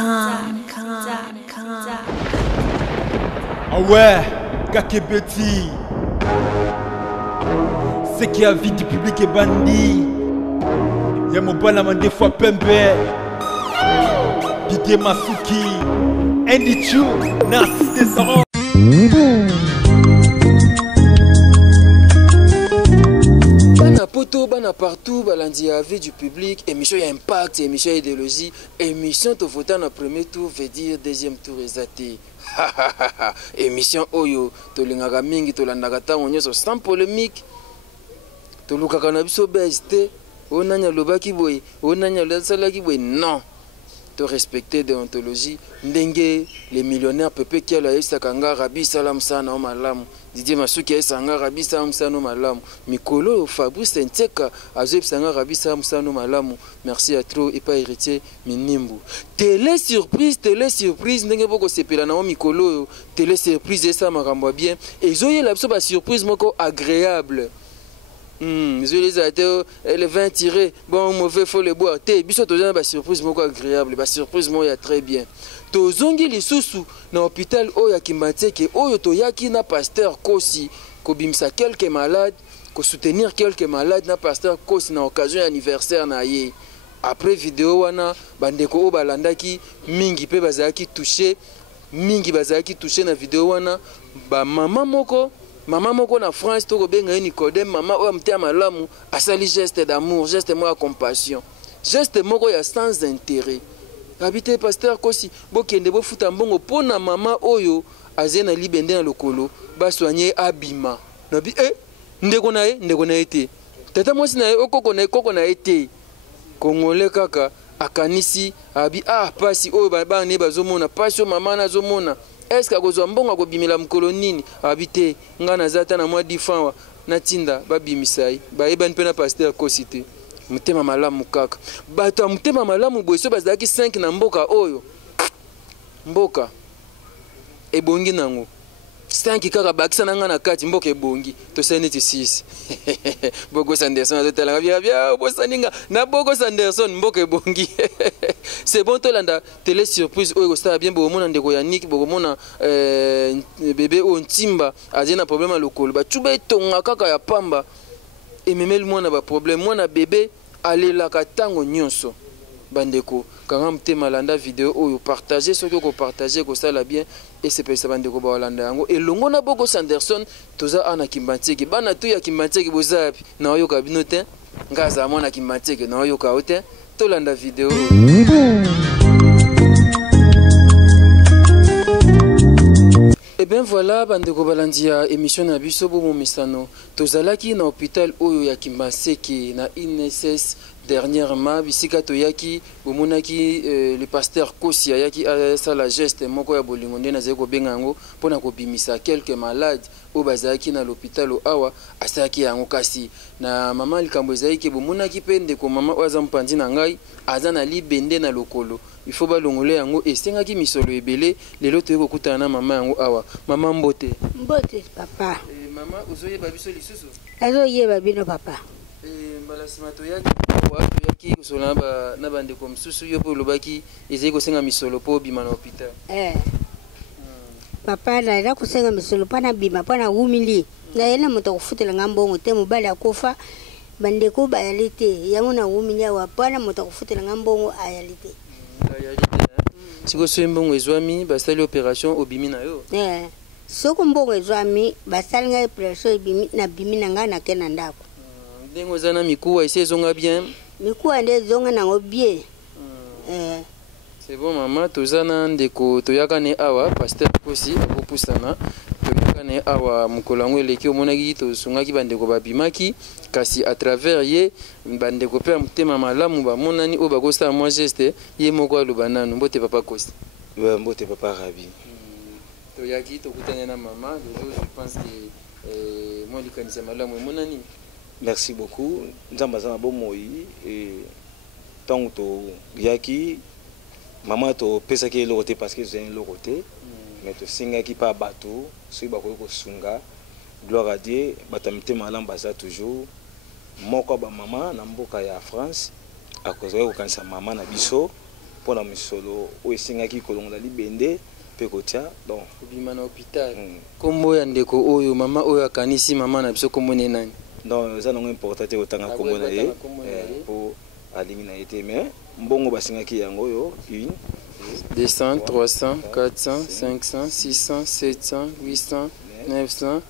Ah ouais, Kakebeti. C'est qui a vie du public est bandit. Y'a mon balama des fois pembe. Didier Masuki. Andy Chou, Narcisse Descendants. Bana poto, bana partout, balandi à vie du public, émission impact, émission idéologie, émission to voter dans premier tour veut dire deuxième tour ezati. Émission oyo to lingaka mingi to landaka tango nyoso sans polémique. To lukaka na biso besté, onanya lobaki boy, onanya lasalaki boy, non. To respecter déontologie, ndenge les millionnaires pepe qui ala esa kanga rabi salam sana o malamu. Didier Masuki esa nga rabi salam sana o malamu. Mikolo Fabrice Nteka azeb sanga rabi salam sana o malamu. Merci à trop et pas héritier minimbu. Télé surprise ndenge boko sepela na o mikolo télé surprise esa makambo bien. Et zoye la biso ba surprise moko agréable. Je les ai été les 20 tirés, bon mauvais faut les boire. Té biso tozana ba surprise moko agréable, ba surprise mo ya très bien. Tozongi lisusu na hôpital oya Kimbateke oyo toyaki na pasteur Kosi ko bimsa quelques malades, ko soutenir quelques malades na pasteur Kosi na occasion anniversaire na ye. Après vidéo wana bandeko o balandaki mingi pe bazaki touché, mingi bazaki touché na vidéo wana ba maman moko na France to benga Nicodème maman o amtia malamu asali geste d'amour, geste mo ya compassion, geste moko ya sans intérêt. Habité pasteur Kosi bokende bo futa mbongo pona maman oyo azena libende na lokolo ba soigner abima. Nabi ndeko na ye te. Tata mwasi na ye okoko na ye te. Kongole kaka akanisi abi pasi oyo ba ne bazomona pasi o mama na zomona. Est-ce que kozwa mbongo akobimela mkolo nini habite nga nazata na mwa difanwa na tinda babimisai bayebani mpe na pasteur Kosi te mutema malamu kaka bato ya mutema malamu boyeso bazalaki 5 na mboka oyo mboka ebongi nango 5 kaka bakisa na nga na kati mboka ebongi tosali neti 6 Bogos Anderson azotala bia bosaninga na Bogos Anderson mboka ebongi. C'est bon tolanda télé surprise oyo kosala bien bomona ndeko ya Nick bomona bébé o ntimba azena problème à lokolo bachuba etonga kaka ya pamba ememeli mwana ba problème mwana bébé alelaka tango nyonso bandeko kanga mtema landa vidéo oyo partager ce que ko partager ko sala bien et c'est pesa bandeko ba landa yango elongo na Bogos Anderson toza ana Kimbateke bana tu ya Kimbateke bozapi na oyoka binote ngaza mwana Kimbateke na oyoka ote tolanda vidéo. Et bien voilà bandeko balandi ya émission na biso bomo misano tozalaki na hôpital oyo ya Kimbateke na INSS dernièrement bisika toyaki bomonaki le pasteur Kosi ayaki asala geste moko ya bolingo nde nazali kobenga yango mpona kobimisa quelques malades oyo bazalaki na l'hôpital awa asalaki yango kasi na mama likambo ezalaki bomonaki mpe ndeko mama oyo aza mpandi na ngai aza na libende na lokolo il faut balongole yango esengaki misolo ebele lelo toyei kokutana na mama yango awa mama mbote papa mama ozoyeba biso lisusu azoyeba bino papa mbalasima toyaki kosola na bandeko mosusu yo mpo olobaki ezali kosenga misolo mpo obima na hôpital papa naza kosenga misolo mpo nabima mpo nawumili nayena moto akofutela nga mbongo te mobali akofa bandeko bayali te yango nawumili awa mpona moto akofutela nga mbongo ayali te sikoyo so mbongo ezwami basali opération obimi na yo soko mbongo ezwami basali nga opération nabimi na nga nake na ndako ndenge oza na mikuwa esi ezonga bien mikuwa nde ezonga nango bien. C'est bon mama toza na ndeko toyaka ne awa pasteur Kosi akopusana toyaka ne awa mokolo yango eleki omonaki tosungaki bandeko babimaki kasi à travers ye bandeko mpe ya motema malamu bamonani oyo bakosala mwa geste ye moko aloba nanu mbote papa Kosi. Mbote papa Rabi. Toyaki tokutane na mama lelo je pense que moi likanisa malamu emonani. Merci beaucoup. Nzamba za na bomoi et tant to yaki maman to pesa ki lokote parce que j'ai un lokote mais to singa ki pa bateau so ba ko sunga gloire à Dieu batamite malam baza toujours moko ba maman na mboka ya France a cause ko kanisa maman na biso pour la misolo o esengaki kolongola libende pe kotia donc obima na hôpital kombo ya ndeko oyo mama oyo akanisi mama na biso kombo ne nani donc ça non important te otanga kombo na ye pour alingi na été mais mbongo basengaki yango yo 1 200 300 400 500 600 700 800 900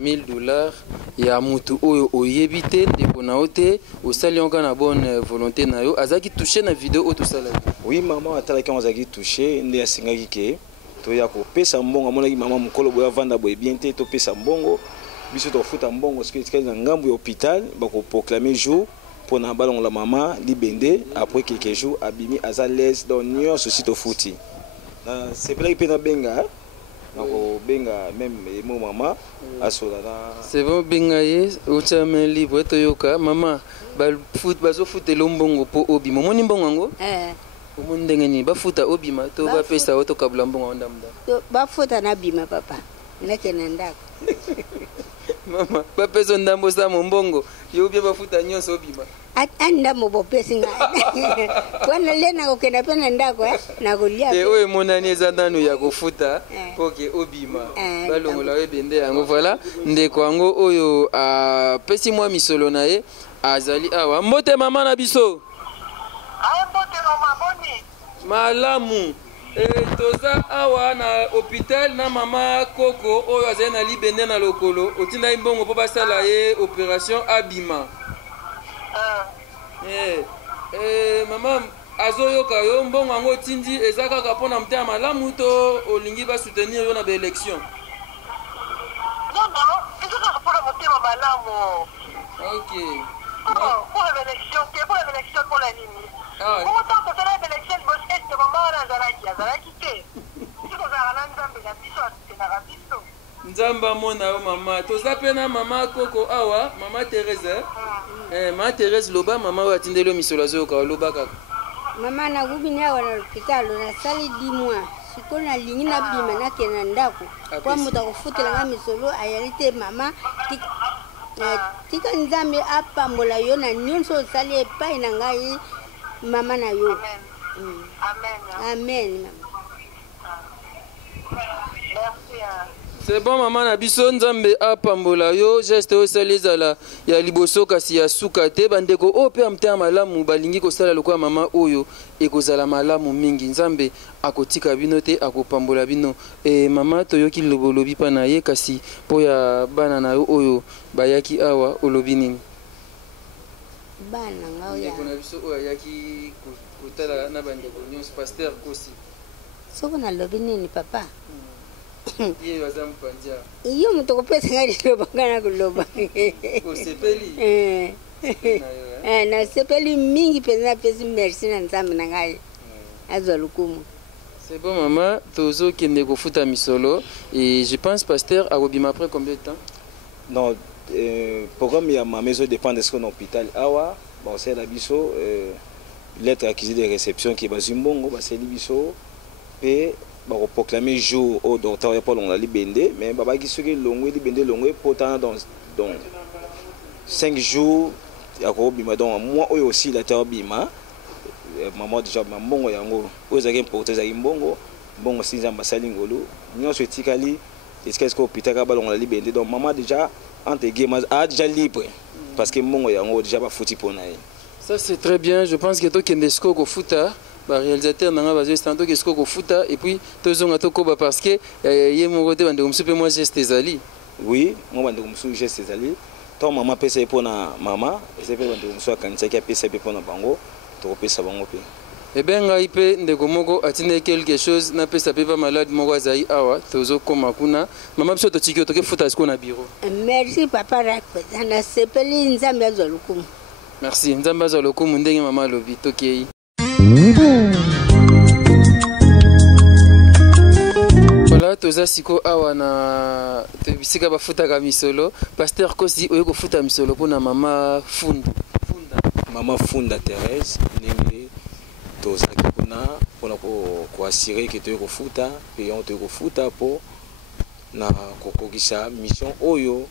$1000 ya mutu oyo oyebi te ndeko na yo te osali yango na bonne volonté na yo azalaki touché na video oyo tosalaki oui mama atalaki yango azalaki touché nde asengaki ke toya kopesa mbongo amonaki mama mokolo boya vanda boye bien te topesa mbongo biso tofuta mbongo soki etikali na ngambu ya hôpital bakoproclame jour mpona balongola mama libende après quelques jours abimi aza lese donc nyonso si tofuti sepelaki mpe nabenga benga même emo mama asola na c'est bon benga ye otia main libre toyoka mama bazofutela mbongo mpo obima omoni mbongo yango omoni ndenge nini bafuta obima to bapesa o tokabula mbongo yango ndamda bafuta na bima papa nakena ndako mama bapesa ndambo sa mbongo yo bia bafuta nyonso obima andambo bopesi nga wana le nakokenda mpe na ndako nakolia oyo emonani eza ndano ya kofuta mpo ke obima balongola oyo ebende yango voilà ndeko yango oyo apesi mwa misolo na ye azali awa mbote mama na biso malamu toza awa na hôpital na mama koko oyo azali na libende na lokolo otindaki mbongo mpo basala ye opération abima mama azoyoka yo mbongo yango otindi eza kaka mpona motema malamu to olingi basoutenir yo na baélection nzambe amona yo mama toza mpe na mama koko awa mama Thérèse mama Thérèse loba mama oyo atindeli yo misolo azoyoka oloba kaka mama nakubini awa na hôpital nasali 10 mois sikoyo nalingi nabima nakenda ndako po moto akofutelanga misolo ayali te mama tika nzambe apambola yo na nyonso osali epai na ngai mama na yo amen c'est bon mama na biso nzambe apambola yo geste oyo esali ezala ya liboso kasi ya suka te bandeko oyo mpe ya motema malamu balingi kosala lokola mama oyo ekozala malamu mingi nzambe akotika bino te akopambola bino mama toyoki lobolobi mpa na ye kasi mpo ya bana na yo oyo bayaki awa olobi nini bana nga oyo na biso oyo ayaki kotala na bandeko nyonso paster kosi soko nalobi nini papa ye baza mpandia iyo moto kopesa ngai liloba nga na koloba osepeli nasepeli mingi mpenza napesi merci na nzambe na ngai azwa lokumu c'est bon mama tozokende kofuta misolo et je pense pasteur akobima après combien de temps non programme ya mama ezodépendre eske na hôpital awa basala biso lettre accusée de réception ki bazwi mbongo basali biso mpe bakoproclame jour au docteur ya polongola libende mais babaki soki longwe libende longwe potana donc 5 jours akobima donc moi oyo aussi la terre bima maman déjà mbongo yango oyo ezalaki importe ezalaki mbongo si nzambe asali ngolu nyonso etikali esika hôpital ka balongola libende donc maman déjà entre guillemets a déjà libre parce que mbongo yango déjà bafuti mpona ye. Ça c'est très bien, je pense que tokende siko kofuta ba réalisateur nanga bazo stanto ke siko kofuta et puis tozonga tokoba parce que ye moko te bandeko mosusu mpe moi geste ezali oui moi bandeko mosusu geste ezali to mama pesa ye mpona mama eza mpe bandeko mosusu akanisaki apesa mpe mpona bango tokopesa bango mpe ebe ngai mpe ndeko moko atindaki quelque chose napesa mpe pa malade moko azali awa tozokoma kuna mama biso totiki yo tokefuta siko na bureau. Merci papa rakweza nasepeli nzambe azwa lokumu. Merci nzambe azwa lokumu ndenge mama alobi tokei. Voilà toza siko awa na bisika bafutaka misolo pasteur Kosi oyo kofuta misolo mpona mama Funda Funda Thérèse ndenge tozalaki kuna mpona koassire ke toyei kofuta peyon toyei kofuta mpo na kokokisa mission oyo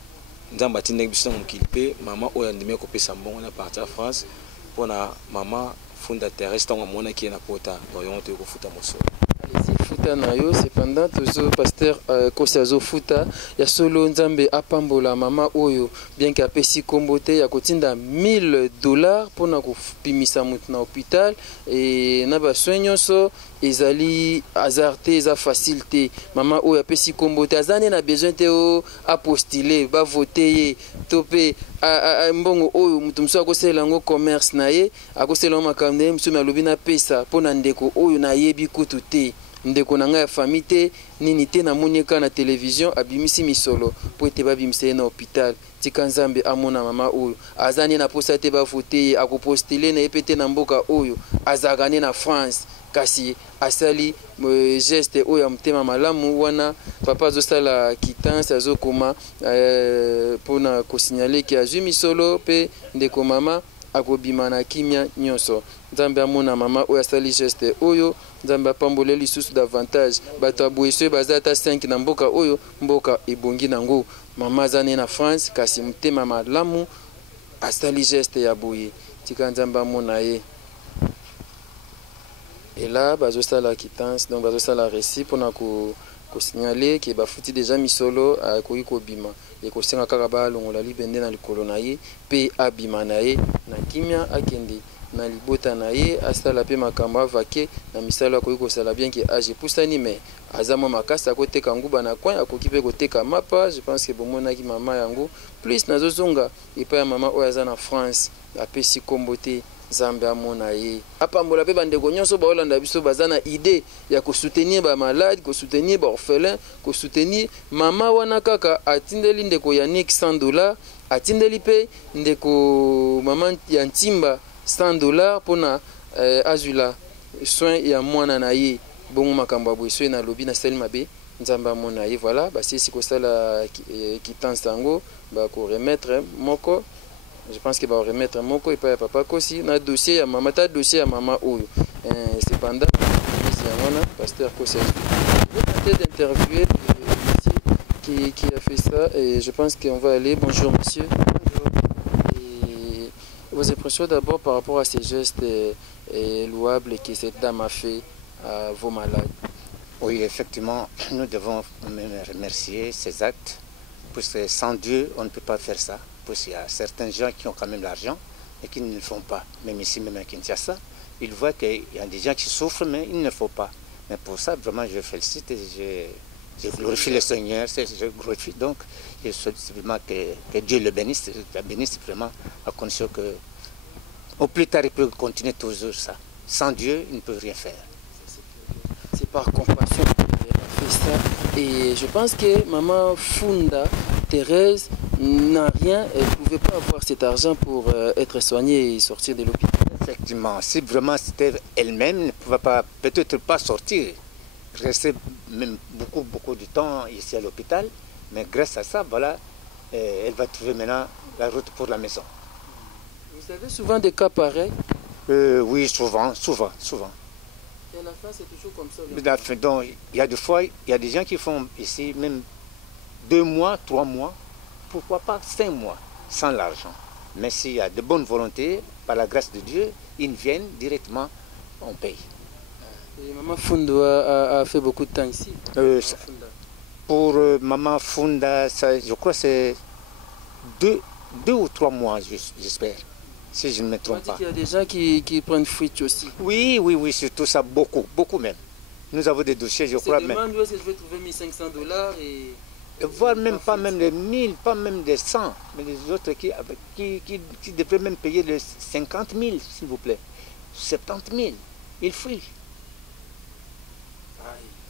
nzambe atindaki biso na mokili mpe mama oyo andimi kopesa mbongo na parti ya France pour na maman funda terrestre on mona qui na pota voyons te ko futa moso. Allez-y, futa na yo, cependant toujours pasteur Kosazo futa ya solo nzambe apambola mama oyo bien qu'apesi kombote ya kotinda $1000 pour na kopimisa mutu na hôpital et na ba soignon so ezali azarte eza facilité mama oyo apesi kombote azane na besoin te o apostuler ba voter ye topé mbongo oyo mutu mso akosela yango commerce na ye akosela makambo na ye mso alobi na pesa mpo na ndeko oyo nayebi kutu te ndeko na ngai ya famille te nini te namoni eka na télévision abimisi misolo po ete babimisa ye na hôpital tika nzambe amona mama oyo aza ne na posa te bavote ye akopostule na ye mpe te na mboka oyo azalaka ne na France kasi asali geste oyo ya motema malamu wana papa azosala quittance azokoma mpona kosignale ke azwi misolo mpe ndeko mama akobima na kimia nyonso nzambe amona mama oyo asali geste oyo nzambe apambole lisusu davantage bato aboyeso baza ata 5 na mboka oyo mboka ebongi nango mama aza ne na France kasi motema malamu asali geste ya boye tika nzambe amona ye. Et là, bazosala quittance, donc bazosala récit pour signaler que bafuti déjà misolo a koyi ko bima et ko senga kaka ba longola libende na likolo na ye pe abima na ye na kimia akende na libota na ye asala pe makambo avake na misala koyi ko sala bien que age pusani mais azama makasa akoteka nguba na coin akoki pe koteka mapa. Je pense que bomona ki mama yango plus nazozonga epa ya mama oyo aza na France apesi kombote Zambé amona ye apambola pe bandeko nyonso baolanda biso baza na idée ya kosoutenir ba malade kosoutenir ba orphelin kosoutenir mama wana kaka atindeli ndeko ya Nick $100 atindeli pe ndeko mama ya Ntimba $100 pona azula soin ya mwana na ye bongo makambo ya boye na lobi na sel mabe nzambe amona ye. Voilà basisi kosala quittance yango bako remettre moko. Je pense qu'il va remettre mon co et pas papa aussi na dossier à maman ta dossier à maman oyo cependant c'est pasteur Kosazo peut-être d'interviewer monsieur qui a fait ça et je pense qu'on va aller. Bonjour monsieur. Et vos impressions d'abord par rapport à ces gestes louables que cette dame a fait à vos malades. Oui, effectivement, nous devons remercier ces actes parce que sans Dieu on ne peut pas faire ça. Parce qu'il y a certains gens qui ont quand même l'argent et qui ne le font pas. Même ici, même à Kinshasa, ils voient qu'il y a des gens qui souffrent, mais il ne faut pas. Mais pour ça, vraiment, je félicite et je glorifie le Seigneur. Je glorifie donc. Je souhaite vraiment que Dieu le bénisse vraiment, à condition que, au plus tard, il peut continuer toujours ça. Sans Dieu, il ne peut rien faire. C'est par compassion qu'il a fait ça. Et je pense que maman Funda, Thérèse, n'a rien, elle ne pouvait pas avoir cet argent pour être soignée et sortir de l'hôpital. Effectivement, si vraiment c'était elle-même, elle ne pouvait pas, peut-être pas sortir, rester même beaucoup de temps ici à l'hôpital, mais grâce à ça, voilà, elle va trouver maintenant la route pour la maison. Vous avez souvent des cas pareils? Oui, souvent. Et à la fin, c'est toujours comme ça. Donc, il y a des fois, il y a des gens qui font ici même 2 mois, 3 mois, pourquoi pas 5 mois sans l'argent. Mais s'il y a de bonne volonté, par la grâce de Dieu, ils viennent directement, on paye. Et Maman Funda a fait beaucoup de temps ici. Pour Maman Funda, ça, je crois que c'est 2 ou 3 mois, j'espère, si je ne me trompe pas. Il y a des gens qui prennent fuite aussi. Oui, surtout ça, beaucoup même. Nous avons des dossiers, je crois. Demande où est-ce que je vais trouver $1500 et... Voire même pas même les 1000, pas même des 100, mais les autres qui devraient même payer les 50 000, s'il vous plaît. 70 000, ils fuient.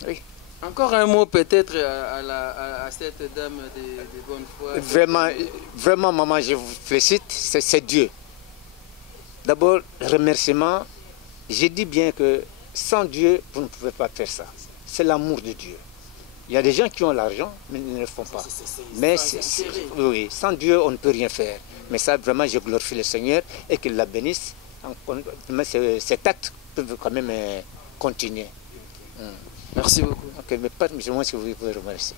Oui. Encore un mot peut-être à cette dame de bonne foi. Vraiment, maman, je vous félicite, c'est Dieu. D'abord, remerciement, j'ai dit bien que sans Dieu, vous ne pouvez pas faire ça. C'est l'amour de Dieu. Il y a des gens qui ont l'argent, mais ils ne le font pas. Mais oui, sans Dieu, on ne peut rien faire. Mais ça, vraiment, je glorifie le Seigneur et qu'il la bénisse. Cet acte peut quand même continuer. Merci beaucoup. Ok, mais pas moi si vous pouvez remercier.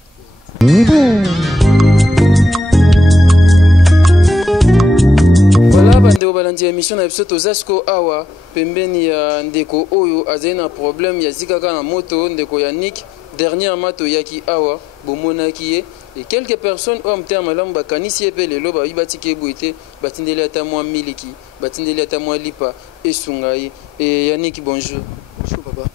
Voilà, bande bandeko balandi ya émission na biso tozasko awa pembeni ya ndeko oyo azali na problème ya zikaka na moto ndeko Yannick dernièrement toyaki awa bomonaki ye et quelques personnes oyo motema malamu bakanisi ye mpe lelo bayi batiki eboye te batindeli ata mwa miliki batindeli ata mwa lipa esunga ye. Yannick, bonjour. Bonjour papa.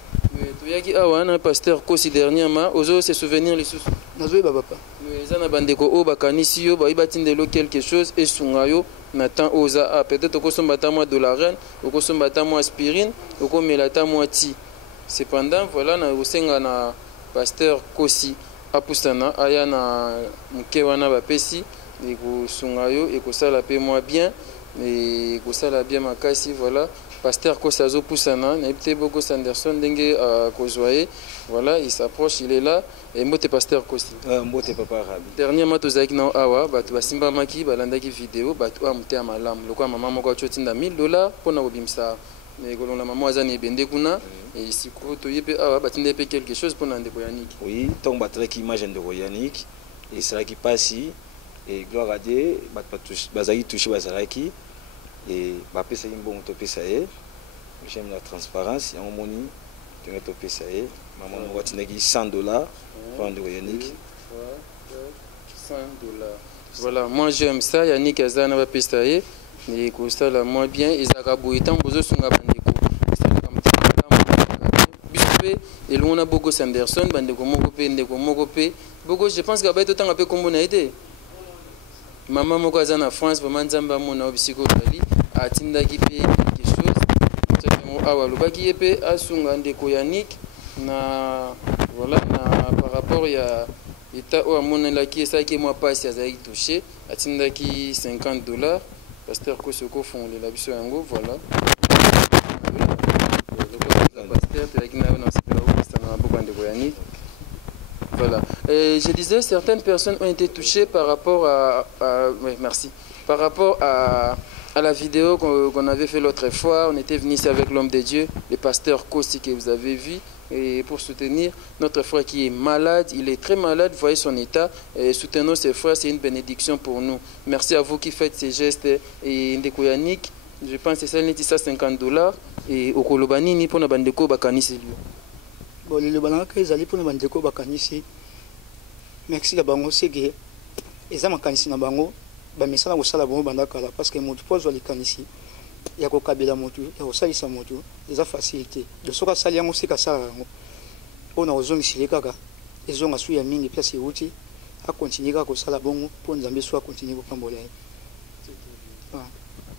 Toyaki awa na pasteur Kosi dernièrement ozo se souvenir lisusu nazoyi papa eza na bandeko oyo bakanisi yo bayi batindelo quelque chose esunga yo na temps oza peut-être okosomba ata mwa dolarine okosomba ata mwa aspirine okomela ata mwa ti. Cependant voilà na kosenga na pasteur Kosi apusana aya na moke wana bapesi ekosunga yo ekosala mpe mwa bien ekosala bien makasi. Voilà pasteur Kosi azopusana nayebi te Bogo Sanderson ndenge akozwa ye. Voilà, il s'approche, il est là. Et mbote pasteur Kosi. Mbote papa Rabi. Dernièrement tozalaki na awa bato basimbamaki balandaki video bato oyo motema malamu lokola mama moko atyotinda $1000 mpona kobimisa kolonga mama aza na ebende kuna sikoyo toye mpe awa batindeli mpe quelque chose mpona ndeko Yannick. Oui, ntango batalaki image ya ndeko Yannick esalaki mpasi et gloire à Dieu bato bazalaki touché bazalaki et bapesaki mbongo topesa ye. J'aime la transparence yango moni tonge topesa ye maman moko atindaki $100 pour ndeko Yannick. $100. Voilà, moi j'aime ça. Yannick aza na bapesa ye et kosala moi bien ezaka boye ntango bozosunga bandeko biso mpe elongo na Bogo Sanderson bandeko moko mpe ndeko moko mpe Bogo je pense que baye totanga mpe kombo na ye te mama moko aza na France vraiment nzambe amona oyo bisika ozali atindaki mpe quelque chose awa alobaki ye mpe asunga ndeko Yannick na voilà na par rapport ya état oyo amonelaki esalaki mwa pasi azalaki touché atindaki $50. Pasteur Kosi okofongolela biso yango. Voilà pasteur toyaki na yo na sepela okosana na Bogo ndeko Yannick. Voilà. Je disais, certaines personnes ont été touchées par rapport oui, merci. Par rapport à la vidéo qu'on avait fait l'autre fois. On était venu ici avec l'homme de Dieu, le pasteur Kosi que vous avez vu, et pour soutenir notre frère qui est malade. Il est très malade, voyez son état. Et soutenons ses frères, c'est une bénédiction pour nous. Merci à vous qui faites ces gestes. Et ndeko Yannick, je pense que c'est ça $50. Et au Kolobanini pour Nabandeko Bakanisi. Bon, le banaka ezali pour Nabandeko Bakanisi. Merci à bango sege. Eza makanisi na bango. Bamisala kosala bango bandakala parce que motu po azwa likanisi ya kokabela motu ya kosalisa motu eza facilité de soka sali yango seka sala yango mpona kozongisile kaka ezonga su ya mingi place euti akontinue kaka kosala bongo mpo nzambe so akontinue kopambola ye.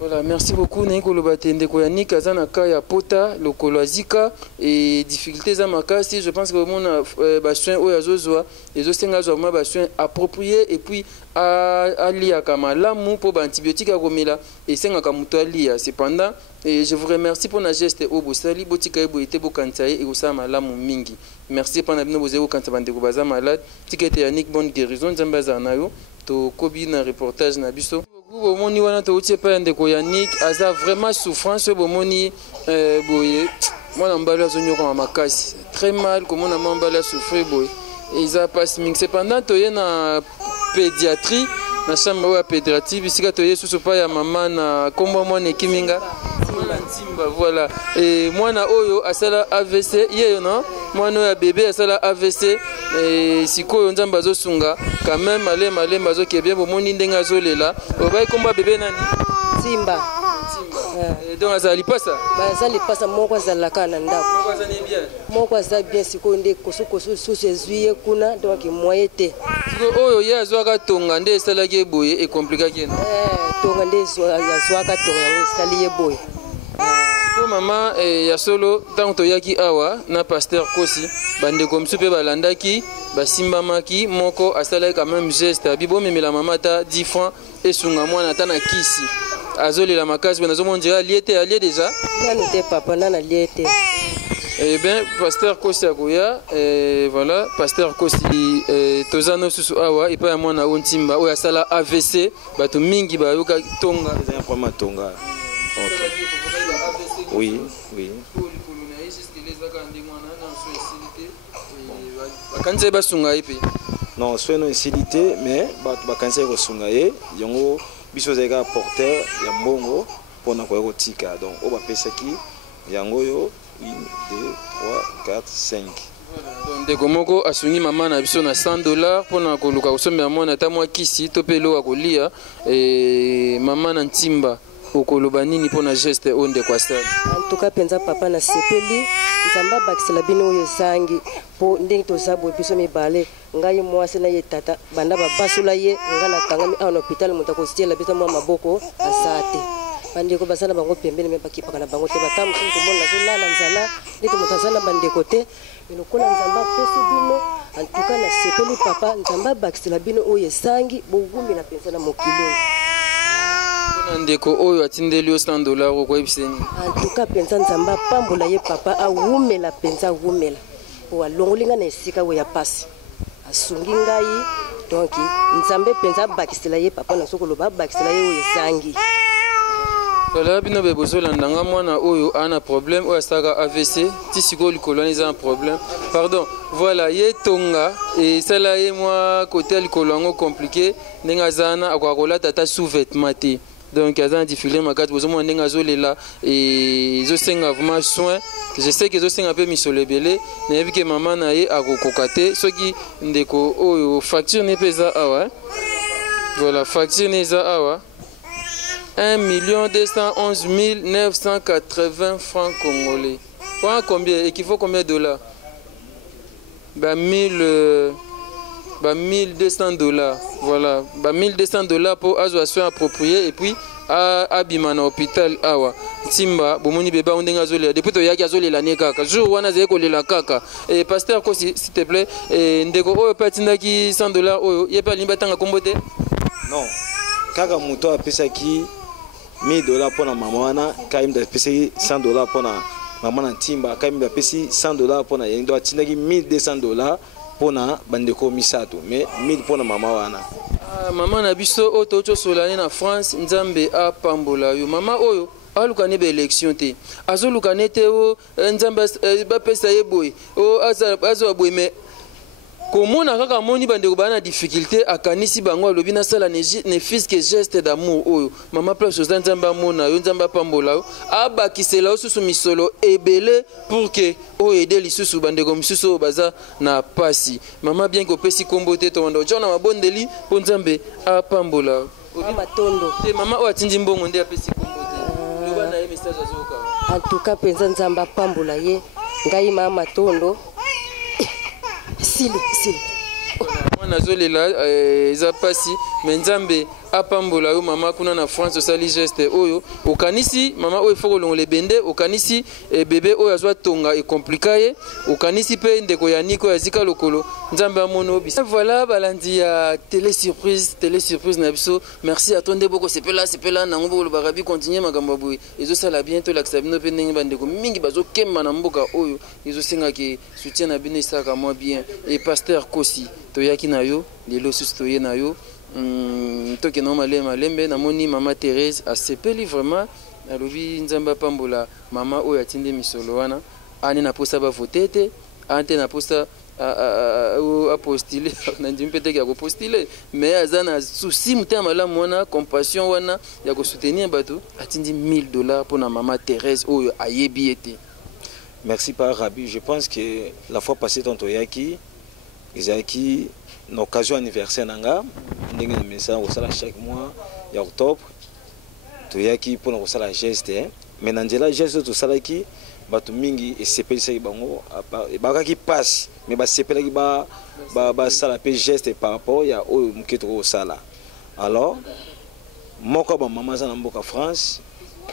Voilà, merci beaucoup. Ndeko Yannick azana kaya pota lokolo azika et difficultés za makasi. Je pense que mon besoin oyazozwa ezosenga zwa ma besoin approprié et puis alia kama lamu pour antibiotique akomela et senga kamuto alia. Cependant, et je vous remercie pour la geste obosali botika eboite bokantaye et osama lamu mingi. Merci pour na bino bozeko kanta bandeko baza malade. Tikete Yannick bonne guérison nzambaza nayo to kobi na reportage na biso. Bomoni wana to utie pa ndeko Yannick aza vraiment souffrance bomoni boye mwana mbala zonyoko na makasi très mal comme on a mbala souffrir boye et ça passe ming. Cependant to na pédiatrie na chambre ya pédiatrie bisika to yesu pa ya mama na kombo mwana ekiminga mwana ntimba. Voilà et mwana oyo asala AVC yeyo non mwana ya bébé asala AVC et sikoyo nzamba zosunga quand même malé bazo ki bien bomoni ndenga azolela obai komba bébé nani Simba. Donc azali pasa bazali pasa moko azalaka na ndako moko azali bien sikoyo nde koso susu ezuye kuna donc moye te oyo ye azwaka tonga nde esalaki eboye ecomplikaki tonga nde azwaka tonga yango esali ye boye. Ko mama ya solo ntango toyaki awa na pasteur Kosi bandeko mosusu mpe balandaki basimbamaki moko asalaki quand même geste abi bomemela mama ata 10 francs esunga mwana ata na kisi azolela makasi pe nazomona ndira alie te alie déjà nanu te papa nana alie te. Eh bien, pasteur Kosi akoya, voilà, pasteur Kosi tozano susu awa et pas moi na ontimba oya sala AVC bato mingi ba yoka tonga C'est un problème tonga. Oui, oui. Bakanze basunga ipe. Non, soit non insilité mais bakanze ko sunga ye, yango biso zeka porteur ya mbongo mpona koya kotika donc oyo bapesaki yango oyo 1 2 3 4 5 ndeko moko asungi mama na biso na $100 mpona koluka kosomela mwana ata mwa kisi to mpe eloko akolia mama na ntimba okoloba nini mpona geste oyo ndeko asali? En tout cas mpenza papa na sepeli nzambe abakisela bino oyo ezangi mpo ndenge toza boye biso mibale ngai mwasi na ye tata banda babasola ye nga nakangami awa na hôpital moto akositiela biso mwa maboko aza te bandeko baza na bango pembeni me bakipaka na bango te bata mosusu komona nazolala nzala neti moto aza na bandeko te me lokola nzambe apesi bino en tout cas na sepeli papa nzambe abakisela bino oyo ezangi bogumela mpenza na mokili oyo ndeko oyo atindeli yo $100 okoyebiseni? En tout cas mpenza nzambe apambola ye papa awumela mpenza awumela po alongoli nga na esika oyo ya pasi asungi ngai donc nzambe mpenza abakisela ye papa na sokoloba abakisela ye oyo ezangi. Voilà, bino be bozolanda nga mwana oyo ana problème oyo asalaka AVC ti sikoyo likolo wana eza na problème pardon voilà ye tonga esala ye mwa kote ya likolo yango compliqué ndenge aza wana akoka kolata ata sous-vêtement te donc aza na difficulté makati bozomona ndenge azolela ezosenga vraiment soin je sais que ezosenga mpe misolo ebele nayebi ke mama na ye akokoka te soki ndeko oyo facture ne mpe eza awa voilà facture ne eza awa 1 211 980 francs congolais. Combien? Équivaut combien de dollars? 1200 $. Voilà. $1200 pour association appropriée et puis à Bimana hôpital awa. Simba, bomoni beba ondenga zolela. Depuis to yaki azolela ne kaka. Jour wana zeko lela kaka. Et pasteur ko s'il te plaît, ndeko oyo patindaki $100 oyo, yepa limba tanga kombote? Non. Kaka moto apesaki $1000 pour la maman, quand il a payé $100 pour la maman Timba, quand il a payé $100 pour la il doit tenir $1200 pour la bande commissato, mais 1000 pour la maman wana. Maman na biso oto solane na France nzambe a pambola yo mama oyo alukane be élection te azolukane te o nzambe ba pesa ye boy o azo boy mais komona kaka moni bandeko bana difficulté akanisi bango alobi na sala ne fils que geste d'amour oyo mama place oza nzambe amona yo nzambe apambola yo abakisela yo susu misolo ebele pour que oyo ede lisusu bandeko misusu oyo baza na pasi mama bien que opesi kombo te to ndo jona mabondeli po nzambe apambola mama tondo te mama oyo atindi mbongo nde apesi kombo te loba na ye message azoka en tout cas penza nzambe apambola ye ngai mama tondo sili mwana azolela eza pasi me nzambe apambola yo mama kuna na France osali geste oyo okanisi mama oyo ifo kolongola ebende okanisi bebe oyo azwa tonga ekomplika ye okanisi mpe ndeko ya niko ya zika lokolo nzambe amono bisa voilà balandi ya télé surprise na biso merci à tonde boko sepela nango bolobaka bi continuer makambo boye ezosala bien tolakisa bino mpe ndenge bandeko mingi bazokemba na mboka oyo ezosengaki soutien na bino esalaka mwa bien et pasteur Kosi toyaki na yo lelo susu toye na yo toke na malembe namoni mama Thérèse asepeli vraiment alobi nzambe apambola mama oyo atindi misolo wana ane na posa bavote te ante na posa apostile nandimi mpe teke ya kopostile mais aza na souci motema malamu wana compassion wana ya kosoutenir bato atindi $1000 mpona mama Thérèse oyo ayebi ye te. Merci par Rabi. Je pense que la fois passée tonto yaki ezaki une occasion anniversaire nanga ndenge na mesa osala chaque mois ya octobre toyaki mpona kosala geste mais na nzela geste tosalaki bato mingi esepelisaki bango bakaki pasi mais basepelaki basala mpe geste par rapport ya oyo moke tokosala. Alors moko bamama aza na mboka France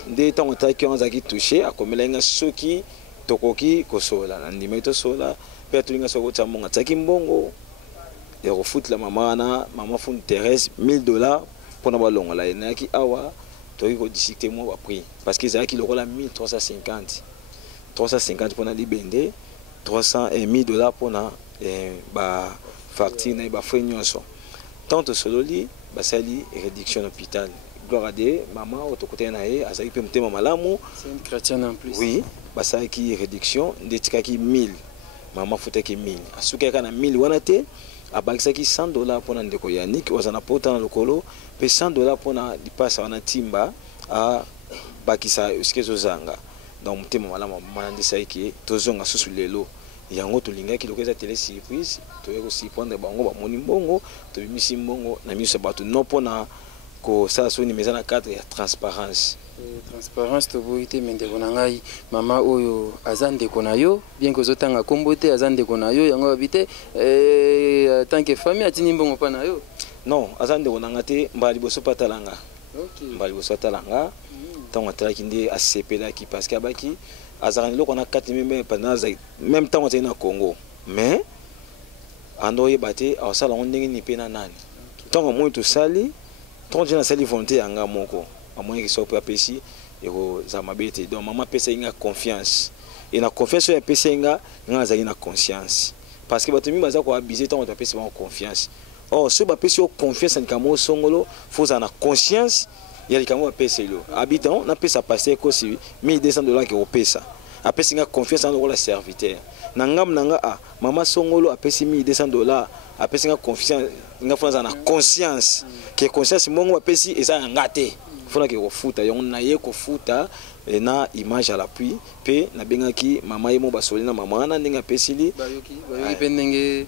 nde ntango talaki wana azalaki touché akomela nga soki tokoki kosola na ndima tosola mpe atolinga soki kotia mbongo atiaki mbongo ya kofutela mama wana mama fund Thérèse $1000 mpona balongola ye nayaki awa toki kodiscuter mwa baprix parce que ezalaki lokola 1350 mpona libende $1000 mpona bafacture na ye bafrais nyonso tant tosololi basali réduction hôpital gloire à Dieu mama otokotana na ye azalaki mpe motema malamu c'est une chrétienne en plus oui basalaki réduction nde tikaki 1000 mama futaki 1000 asukaka na 1000 wana te abakisaki $100 mpona ndeko Yannick oza na pota na lokolo mpe $100 mpona lipasa wana timba bakisa eske zozanga donc mutema malamu manandisa ki tozonga susu lelo yango tolingaki lokeza télé surprise toye ko surprendre bango ba moni mbongo to bimisi mbongo na miso bato no pona ko sala soni meza na cadre ya transparence to boite mende konangai mama oyo azande konayo bien que zotanga kombote azande konayo yango habite tant que famille atini mbongo pa na yo non azande konanga te mbali boso patalanga mbali boso patalanga tant atalaki ndi asepelaki parce que abaki azarani loko na 4000 pendant même temps on na Congo mais ando yebate awsala ndenge ni pena nani tant moi to sali tant je na sali volonté yanga moko amoye ki sopo apesi eko za mabete donc maman pesa inga confiance et na confiance ya pesa inga nga za ina conscience parce que bato mi baza ko abuser tant on pesa ba confiance oh ce ba pesa confiance en kamo songolo faut za na conscience ya likamo pesa ilo habitant na pesa passer ko si $1200 ke opesa apesi nga confiance en la serviteur nangam nanga a mama songolo apesi $1200 apesi nga confiance nga fona na conscience que conscience mongo apesi eza ngate fona ke kofuta yon na ye kofuta na image à l'appui pe na bengaki mama yemo basoli na mama na ndinga pesili bayoki pendenge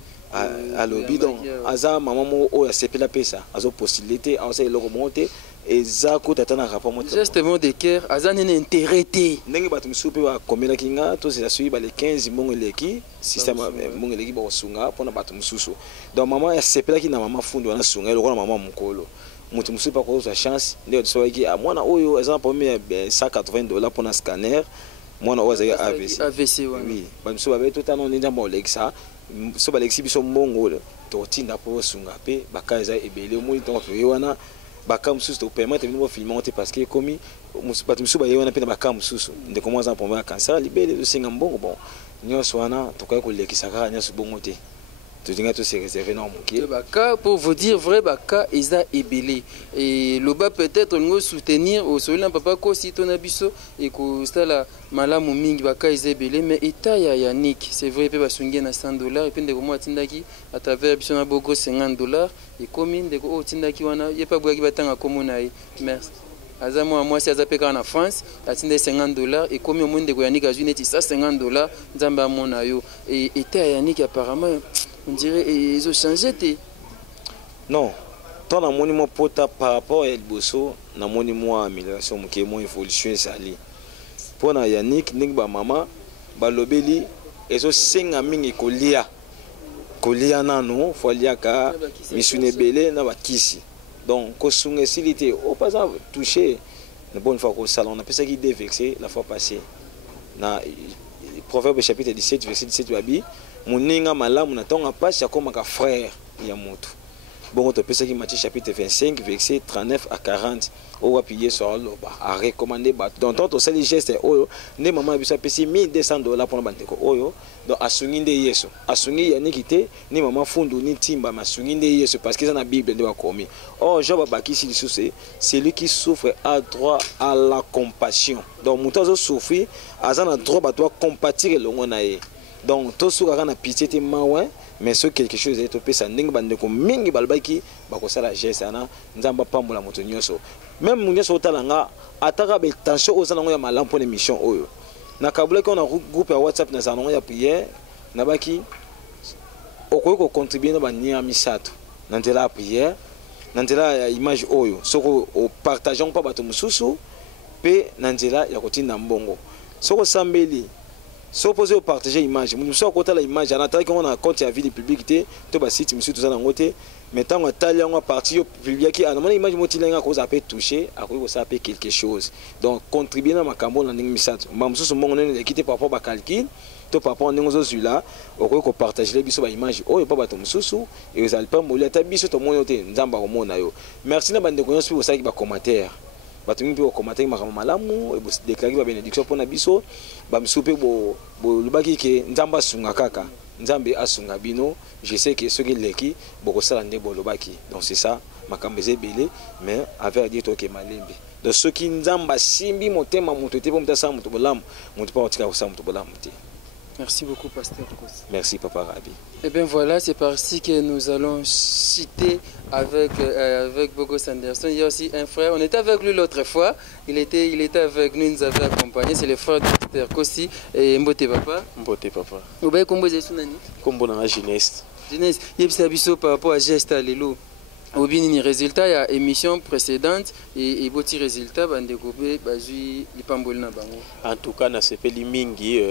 alobi donc aza mama mo o ya sepela pesa azo possibilité azo eloko monte ezako tata na rapport monte justement de cœur aza nene intérêté ndenge bato misupe ba komela kinga to c'est suivi ba les 15 mbongo leki système mbongo leki ba sunga pona bato mususu donc mama ya sepela ki na mama fundo na sunga eloko na mama mukolo mutu musupe pa ko sa chance ndio so ki mwana oyo eza premier $180 pour un scanner mwana oyo za AVC oui ba musupe ba tout tano ninja mo lexa so ba lexi biso mbongo to tinda po sunga pe bakaza ebele mo to pe wana bakam susu to permettre de filmer parce que comme bato musuba yona pe na bakam susu ndeko mwaza pomba cancer libele de singa mbongo bon nyonso wana to ka ko lekisa ka nyonso bongo te to dinga to se réserver na mokie baka pour vous dire vrai baka eza ebele et le bas peut-être ngo soutenir au solin papa ko si ton abiso et ko stala malamu mingi baka eza ebele mais état ya Yannick c'est vrai pe basungi na $100 et puis ndeko mo atindaki à travers biso na bogo $50 et commune ndeko o tindaki wana yepa bwaki batanga komona ye merci aza moi si aza peka na France atinde $50 et comme au monde de Yannick a joué ça $50 nzamba mona yo et état Yannick apparemment on dirait ils ont changé té non tant na monument pota par rapport à Elboso na monument amélioration moké mo évolution sali pona Yannick ning ba mama ba lobeli ezo senga mingi kolia nano folia ka misune belé na bakisi donc kosunga silité au pas touché la bonne fois qu'au salon on a pensé qu'il dévexé la fois passée na proverbe chapitre 17 verset 17 babi muninga malamu na tonga pas comme un frère ya moto bon on a pensé qu'il Matthieu chapitre 25 verset 39 à 40 au appuyer sur le bas à recommander bah donc tant ça les gestes oyo ne maman bisa pesi $1200 pour bandeko oyo donc asungi nde yeso asungi Yannick te ni maman fundu ni timba masungi nde yeso parce que dans la Bible nde bakomi oh Job bakisi lisuse celui qui souffre a droit à la compassion donc mutazo souffrir azana droit ba doit compatir longo na ye donc to suka na pitié te mawa mais ce quelque chose est topé ça ndenge bandeko mingi balbaki bakosala geste ana nzamba pambola moto nyonso même munyeso otalanga ataka be tension ozana ngo ya malamu pour émission oyo na kabula ko na groupe ya WhatsApp na salon ya prière na baki okoyi ko contribuer na bania misato na ndela prière na ndela ya image oyo soko o partageons pas bato mususu pe na ndela ya kotinda mbongo soko sambeli so poser au partager image nous so kota la image en attendant qu'on a compte ya vie publicité to ba site monsieur tout ça na ngote mais tant on talia on parti yo publier qui ana image motilenga ko za peut toucher a ko ça peut quelque chose donc contribuer na makambo na ndingi misato mbamsusu mbongo nene quitter par rapport ba calcul to par rapport ndingo zo zula ko partager les biso ba image oyo pa bato mususu et vous allez pas molia ta biso to moyo te nzamba ko mona yo merci na bande ko nyonso po ça ki ba commentaire bato mingi po commenter makambo malamu e bo déclarer ba bénédiction pour na biso ba msupe bo lubaki ke nzamba sunga kaka nzambe asunga bino je sais que ce qui leki boko sala nde bo lubaki donc c'est ça makambo zebele mais avec dire to ke malembe donc ce qui nzamba simbi motema muto te po mutasa muto bolamu muto pa otika ko sa muto bolamu te Merci beaucoup, Pasteur Kos. Merci, Papa Rabi. Et bien voilà, c'est parti que nous allons citer avec Bogo Sanderson. Il y a aussi un frère, on était avec lui l'autre fois, il était avec nous, il nous avait accompagné, c'est le frère de Pasteur Kosi et Mbote Papa. Mbote Papa. Vous voyez comment vous êtes nani? Comme dans la jeunesse. Jeunesse, il y a des par rapport à geste à l'élo. Au bien, il y a résultat, il y a émission précédente et petit résultat, en tout cas, na sepeli mingi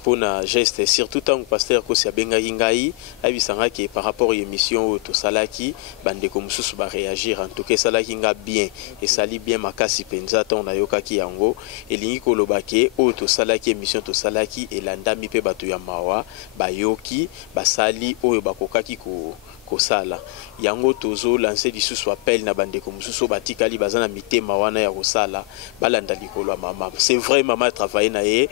pour na geste, surtout tant que pasteur Kosi abenga ingai, abisanga qui par rapport à l'émission au salaki, bande comme sous ba réagir. En tout cas, salaki nga bien et sali bien makasi penza ton na yoka ki yango et lingi kolobake au salaki émission to salaki et landa mi pe batu ya mawa ba yoki ba sali oyo bakokaki ko kosala yango tozo lancer lisusu appel na bandeko mususu batikali bazana mitema wana ya kosala balanda likolo mama. C'est vrai maman travailler na ye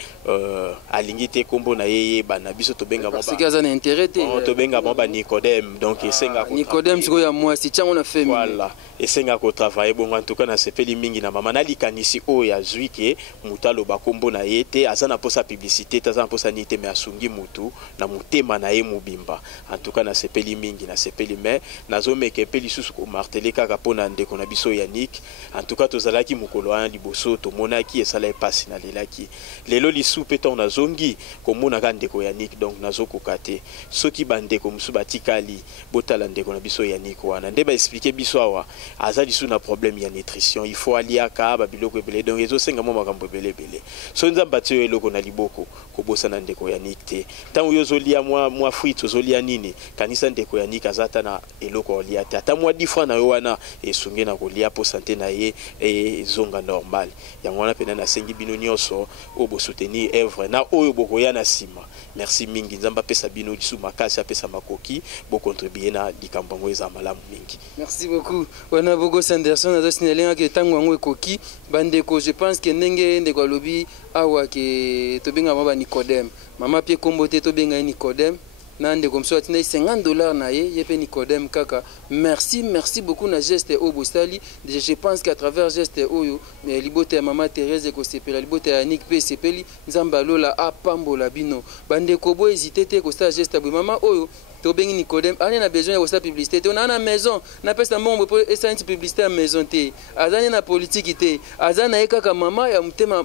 alingi te kombo na ye bana biso to benga parce que ça intérêt to benga ba Nicodème donc esenga ko Nicodème siko ya moi si tiango na fait voilà esenga ko travailler bon en tout cas na sepeli mingi na mama na likanisi o ya zuike mutalo ba kombo na ye te azana posa publicité tazana posa nite me asungi mutu na mutema na ye mubimba en tout cas na sepeli mingi na sepeli mais nazomeke pe lisusu ko marteler kaka pona ndeko na biso Yannick en tout cas tozalaki mukolo wana liboso to monaki esala epasi na lelaki lelo lisu pe to nazongi komona ka ndeko Yannick donc nazokoka te soki bandeko musu batikali botala ndeko na biso Yannick wana nde ba expliquer biso awa aza lisu na problème ya nutrition il faut aliaka ba biloko ebele donc ezosenga mo makambo ebele so nzamba tio eloko na liboko kobosa na ndeko Yannick te tango yozolia mwa fruit ozolia nini kanisa ndeko Yannick azata na eloko olia te ata mwa 10 fois na yo wana esunge na kolia po santé na ye zonga normal yango wana pena na sengi bino nyonso obo soutenir œuvre na oyo bokoya na sima merci mingi nzamba pesa bino lisu makasi apesa makoki bo contribuer na likambo ngo eza malamu mingi. Merci beaucoup. Wana Bogo Sanderson azo signaler que tango ngo ekoki bandeko je pense que ndenge ndeko lobi awa ke to benga mama Nicodème mama pie kombote to benga Nicodème nande comme ça atina $50 na ye pe Nicodème kaka merci beaucoup na geste au bosali je pense qu'à travers geste oyo mais libote ya mama Thérèse ko sepela libote ya Nick pe sepeli nzamba lola apambola bino bande ko bo hésiter te ko sa geste bu mama oyo to bengi Nicodème ani na besoin ya sa publicité on a na maison na pesa mbongo po esa une publicité à maison te azani na politique te azana ye kaka mama ya mutema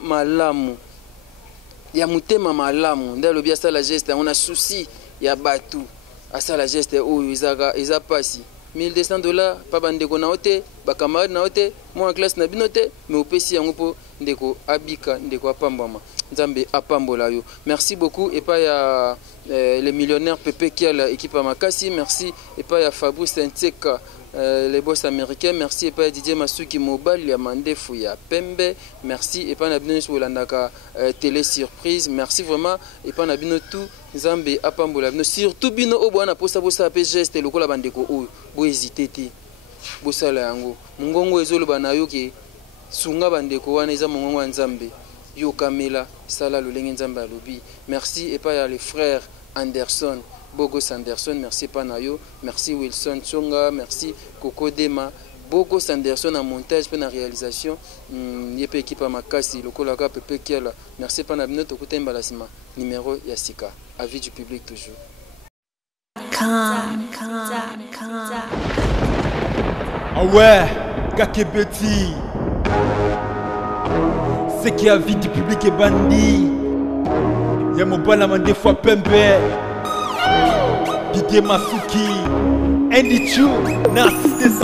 malamu ndalo bia sala geste on a souci ya batu asa la geste oyo eza pasi $1200 pa bandeko na ote ba camarade na ote moi classe na binote mais opesi yango po ndeko abika ndeko apambama nzambe apambola yo merci beaucoup et pas ya les millionnaires Pepe qui a l'équipe à Makasi merci et pas ya Fabrice Nteka les boss américains merci et pas Didier Masuki Mobile ya Mandefu ya Pembe merci et pas na bino sur landaka télé surprise merci vraiment et pas na bino tout nzambe apambola bino surtout bino o bwana posa pe geste lokola bandeko o bo hésiter te bo sala yango mungongo ezoloba na yo ke sunga bandeko wana eza mungongo ya nzambe yo kamela sala lolenge nzambe alobi merci et pas ya les frères Anderson Bogo Sanderson merci Panayo merci Wilson Tsonga merci Coco Dema Bogo Sanderson en montage et en réalisation yepe équipe à Makasi lokola ka Pepe Kiala merci Panabino tokuta imbalasima numéro Yassika avis du public toujours ah ouais Kakebeti c'est qui avis du public est bandit y'a mon balama des fois Pembe Didier Masuki Andy Chou Narcisse